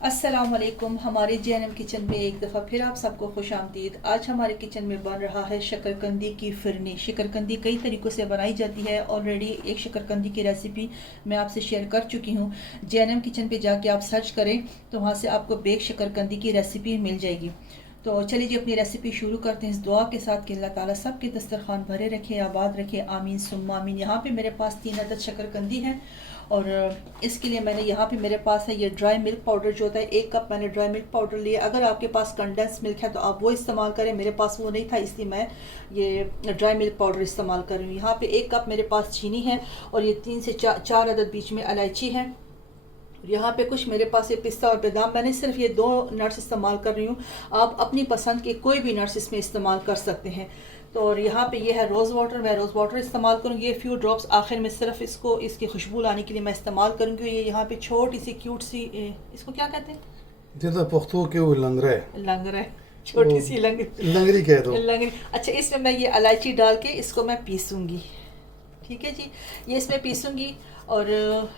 अस्सलाम वालेकुम। हमारे JNM किचन में एक दफ़ा फिर आप सबको खुश आमदीद। आज हमारे किचन में बन रहा है शकरकंदी की फिरनी। शकरकंदी कई तरीक़ों से बनाई जाती है। ऑलरेडी एक शकरकंदी की रेसिपी मैं आपसे शेयर कर चुकी हूँ। JNM किचन पे जाके आप सर्च करें तो वहाँ से आपको बेक शकरकंदी की रेसिपी मिल जाएगी। तो चलिए जी अपनी रेसिपी शुरू करते हैं इस दुआ के साथ कि अल्लाह ताला सब के दस्तरखान भरे रखे, आबाद रखे, आमीन सुम्मा आमीन। यहाँ पे मेरे पास 3 अदद शकरकंदी है और इसके लिए मैंने यहाँ पे मेरे पास है ये ड्राई मिल्क पाउडर जो होता है, 1 कप मैंने ड्राई मिल्क पाउडर लिया। अगर आपके पास कंडेंस मिल्क है तो आप वो इस्तेमाल करें, मेरे पास वो नहीं था इसलिए मैं ये ड्राई मिल्क पाउडर इस्तेमाल कर रही हूँ। यहाँ पे 1 कप मेरे पास चीनी है और ये 3 से 4 अदद बीच में इलायची है। यहाँ पे कुछ मेरे पास ये पिस्ता और बादाम, मैंने सिर्फ ये 2 नट्स इस्तेमाल कर रही हूँ। आप अपनी पसंद के कोई भी नट्स इसमें इस्तेमाल कर सकते हैं। तो और यहाँ पे ये है रोज़ वाटर, मैं रोज़ वाटर इस्तेमाल करूँगी। ये फ्यू ड्रॉप्स आखिर में सिर्फ इसको इसकी खुशबू लाने के लिए मैं इस्तेमाल करूँगी। ये यहाँ पे छोटी सी क्यूट सी इसको क्या कहते हैं? जैसा पुख्तों के वो लंगरे लंगरे, छोटी सी लंगरी कह दो। लंगरी। अच्छा, इसमें मैं ये इलायची डाल के इसको मैं पीसूँगी। ठीक है जी, ये इसमें पीसूँगी। और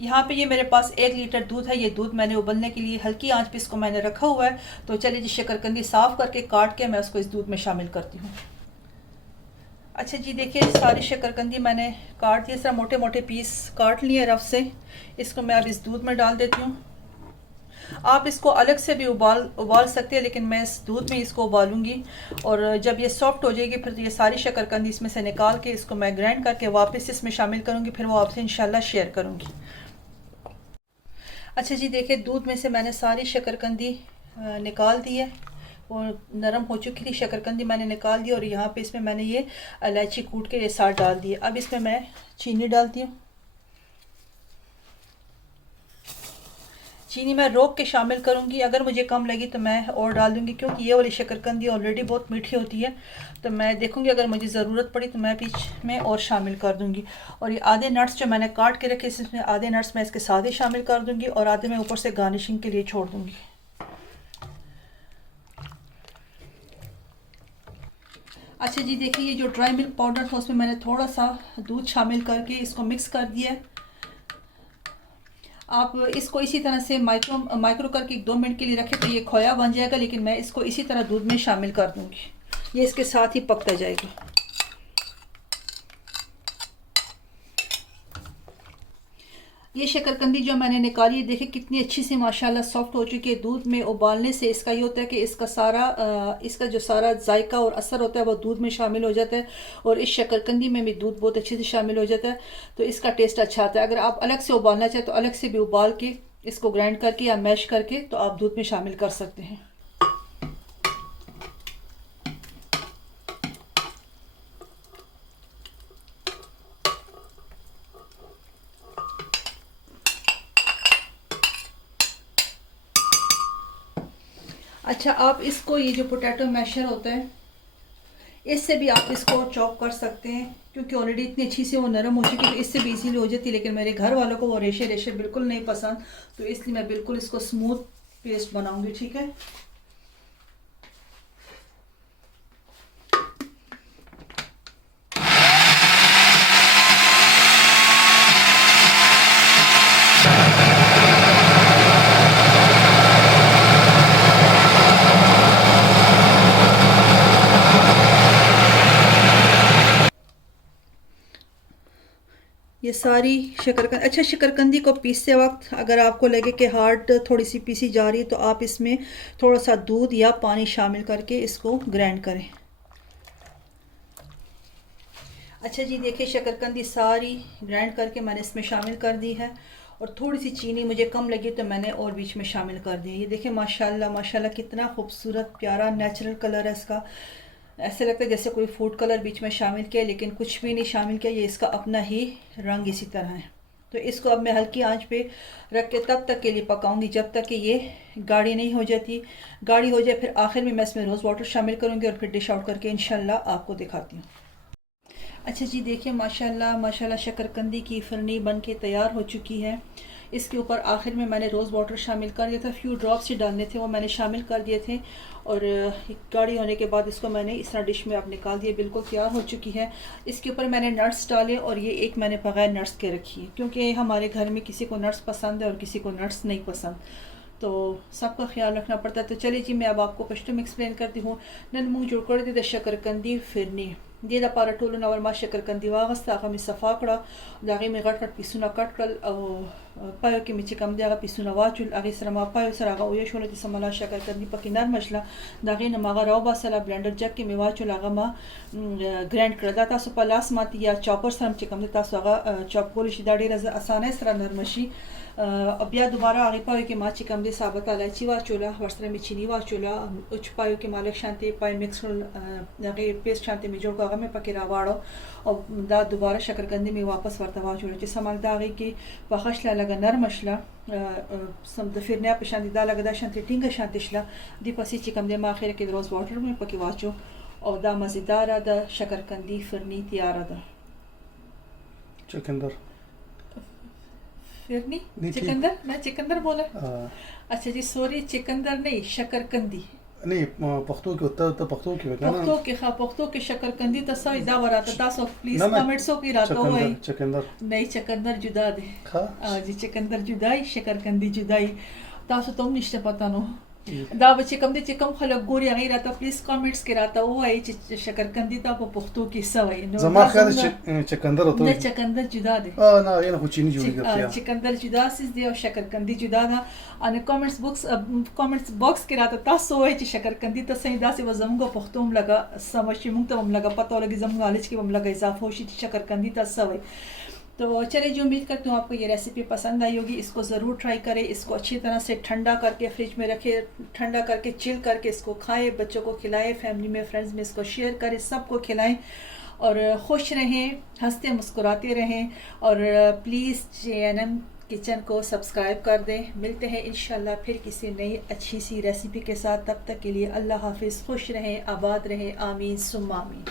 यहाँ पे ये मेरे पास 1 लीटर दूध है। ये दूध मैंने उबलने के लिए हल्की आंच पे इसको मैंने रखा हुआ है। तो चलिए जी शकरकंदी साफ़ करके काट के मैं उसको इस दूध में शामिल करती हूँ। अच्छा जी देखिए, सारी शकरकंदी मैंने काट दी, इस तरह मोटे मोटे पीस काट लिए रफ से। इसको मैं अब इस दूध में डाल देती हूँ। आप इसको अलग से भी उबाल सकते हैं, लेकिन मैं इस दूध में इसको उबालूंगी। और जब ये सॉफ्ट हो जाएगी फिर ये सारी शकरकंदी इसमें से निकाल के इसको मैं ग्राइंड करके वापस इसमें शामिल करूँगी, फिर वो आपसे इंशाल्लाह शेयर करूँगी। अच्छा जी देखिए, दूध में से मैंने सारी शकरकंदी निकाल दी है और नरम हो चुकी थी शकरकंदी, मैंने निकाल दी। और यहाँ पे इसमें मैंने ये इलायची कूट के ये साथ डाल दी है। अब इसमें मैं चीनी डालती हूँ। चीनी मैं रोक के शामिल करूँगी, अगर मुझे कम लगी तो मैं और डाल दूँगी, क्योंकि ये वाली शकरकंदी ऑलरेडी बहुत मीठी होती है। तो मैं देखूँगी अगर मुझे ज़रूरत पड़ी तो मैं बीच में और शामिल कर दूँगी। और ये आधे नट्स जो मैंने काट के रखे इसमें आधे नट्स मैं इसके साथ ही शामिल कर दूँगी और आधे मैं ऊपर से गार्निशिंग के लिए छोड़ दूँगी। अच्छा जी देखिए, ये जो ड्राई मिल्क पाउडर था उसमें मैंने थोड़ा सा दूध शामिल करके इसको मिक्स कर दिया है। आप इसको इसी तरह से माइक्रो करके 1-2 मिनट के लिए रखें तो ये खोया बन जाएगा, लेकिन मैं इसको इसी तरह दूध में शामिल कर दूंगी, ये इसके साथ ही पकता जाएगा। ये शकरकंदी जो मैंने निकाली है देखिए कितनी अच्छी सी माशाल्लाह सॉफ्ट हो चुकी है। दूध में उबालने से इसका ये होता है कि इसका जो सारा जायका और असर होता है वो दूध में शामिल हो जाता है और इस शकरकंदी में भी दूध बहुत अच्छे से शामिल हो जाता है, तो इसका टेस्ट अच्छा आता है। अगर आप अलग से उबालना चाहें तो अलग से भी उबाल के इसको ग्राइंड करके या मैश करके तो आप दूध में शामिल कर सकते हैं। अच्छा, आप इसको ये जो पोटैटो मैशर होता है इससे भी आप इसको चॉप कर सकते हैं, क्योंकि ऑलरेडी इतनी अच्छी से वो नरम हो चुकी है तो इससे भी इजीली हो जाती है। लेकिन मेरे घर वालों को वो रेशे रेशे बिल्कुल नहीं पसंद, तो इसलिए मैं बिल्कुल इसको स्मूथ पेस्ट बनाऊंगी। ठीक है, ये सारी शकरकंदी। अच्छा, शकरकंदी को पीसते वक्त अगर आपको लगे कि हार्ड थोड़ी सी पीसी जा रही है तो आप इसमें थोड़ा सा दूध या पानी शामिल करके इसको ग्राइंड करें। अच्छा जी देखिए, शकरकंदी सारी ग्राइंड करके मैंने इसमें शामिल कर दी है और थोड़ी सी चीनी मुझे कम लगी तो मैंने और बीच में शामिल कर दी है। ये देखिए माशाल्लाह माशाल्लाह कितना खूबसूरत प्यारा नेचुरल कलर है इसका। ऐसे लगता है जैसे कोई फूड कलर बीच में शामिल किया, लेकिन कुछ भी नहीं शामिल किया, ये इसका अपना ही रंग इसी तरह है। तो इसको अब मैं हल्की आंच पे रख के तब तक के लिए पकाऊंगी जब तक कि ये गाढ़ी नहीं हो जाती। गाढ़ी हो जाए फिर आखिर में मैं इसमें रोज़ वाटर शामिल करूंगी और फिर डिश आउट करके इंशाल्लाह आपको दिखाती हूँ। अच्छा जी देखिए, माशाल्लाह माशाल्लाह शकरकंदी की फिरनी बन के तैयार हो चुकी है। इसके ऊपर आखिर में मैंने रोज़ वाटर शामिल कर दिया था, फ्यू ड्रॉप्स ही डालने थे वो मैंने शामिल कर दिए थे। और गाढ़ी होने के बाद इसको मैंने इस तरह डिश में अब निकाल दिया, बिल्कुल तैयार हो चुकी है। इसके ऊपर मैंने नट्स डाले और ये एक मैंने बगैर नट्स के रखी है, क्योंकि हमारे घर में किसी को नट्स पसंद है और किसी को नट्स नहीं पसंद, तो सबका ख्याल रखना पड़ता है। तो चलिए जी, मैं अब आपको कस्टम एक्सप्लेन करती हूँ। नन मुँह जुड़ कर दी शकरकंदी फिरनी दे पारा टोलो नवर मा शकरकंदी वागस्ता आगा में सफ़ा कड़ा दागे में गट गट पिसुना कट कल पायो के मिची कम दागा पिसुना वाचुल आगे सरमा पायो सर आगा उये शोले समला शकरकंदी पकी नर मछला दागे नमागा राव बासला ब्लेंडर जग के में वाचुल आगा मा ग्राइंड कर दा तासो पलास माती या चॉपर सरम चिकम तासो आगा चॉप गोली शिदाड़ी रजा आसाने सरा नरमशी अब या दोबारा आगे पायो के माँ चिकम दे साबत इलायची वाचोला वर्सरा में चीनी वाचोला उच पायो के मालिक शांति पाए मिक्स आगे पेस्ट शांति में जोड़ आगा में पके रावाड़ो और दा दोबारा शकरकंदी में वापस वर्ता वाचोला जिस समझ दागे की पखशला लगा नर मशला सम फिर नया शांति दा लगा दा शांति टिंगा शांतिशला दी पसी चिकम दे माखिर के रोज़ वाटर में पके वाचो और दा मज़ेदार दा शकरकंदी फिरनी तैयार दा चिकंदर फिरनी चिकंदर मैं चिकंदर बोला अच्छा जी सॉरी चिकंदर नहीं शकरकंदी नहीं पख्तो के उत्तर पख्तो के पख्तो के शकरकंदी तो सही दा वराता तासो प्लीज कमेंट्सो की रातो है चिकंदर नहीं चिकंदर जुदा दे जी चिकंदर जुदाई शकरकंदी जुदाई तासो तुम निश्चय पता नो दा बच्चे कम दे चिकम खलक गोरी आगे रहता प्लीज कमेंट्स के रहता वो है शकरकंदी ता पख्तो की सवई नो जमा ख्याल चिकंदर होता है चिकंदर जुदा दे ना ये ना कुछ चीनी जुड़ी करते हैं चिकंदर जुदा सिस दे और शकरकंदी जुदा ना अने कमेंट्स बॉक्स के रहता ता सो है शकरकंदी ता सही दा से वो जमगो पख्तो हम लगा समझ मुंग तो हम लगा पता लगी जम नॉलेज के हम लगा इजाफा होशी शकरकंदी ता सवई। तो चलिए जो उम्मीद करती हूँ आपको ये रेसिपी पसंद आई होगी, इसको ज़रूर ट्राई करें, इसको अच्छी तरह से ठंडा करके फ्रिज में रखें, ठंडा करके चिल करके इसको खाएं, बच्चों को खिलाएं, फैमिली में फ्रेंड्स में इसको शेयर करें, सबको खिलाएं और खुश रहें, हंसते मुस्कुराते रहें और प्लीज़ JNM किचन को सब्सक्राइब कर दें। मिलते हैं इंशाल्लाह फिर किसी नई अच्छी सी रेसिपी के साथ, तब तक के लिए अल्लाह हाफिज़, खुश रहें, आबाद रहें, आमीन सुम्मा आमीन।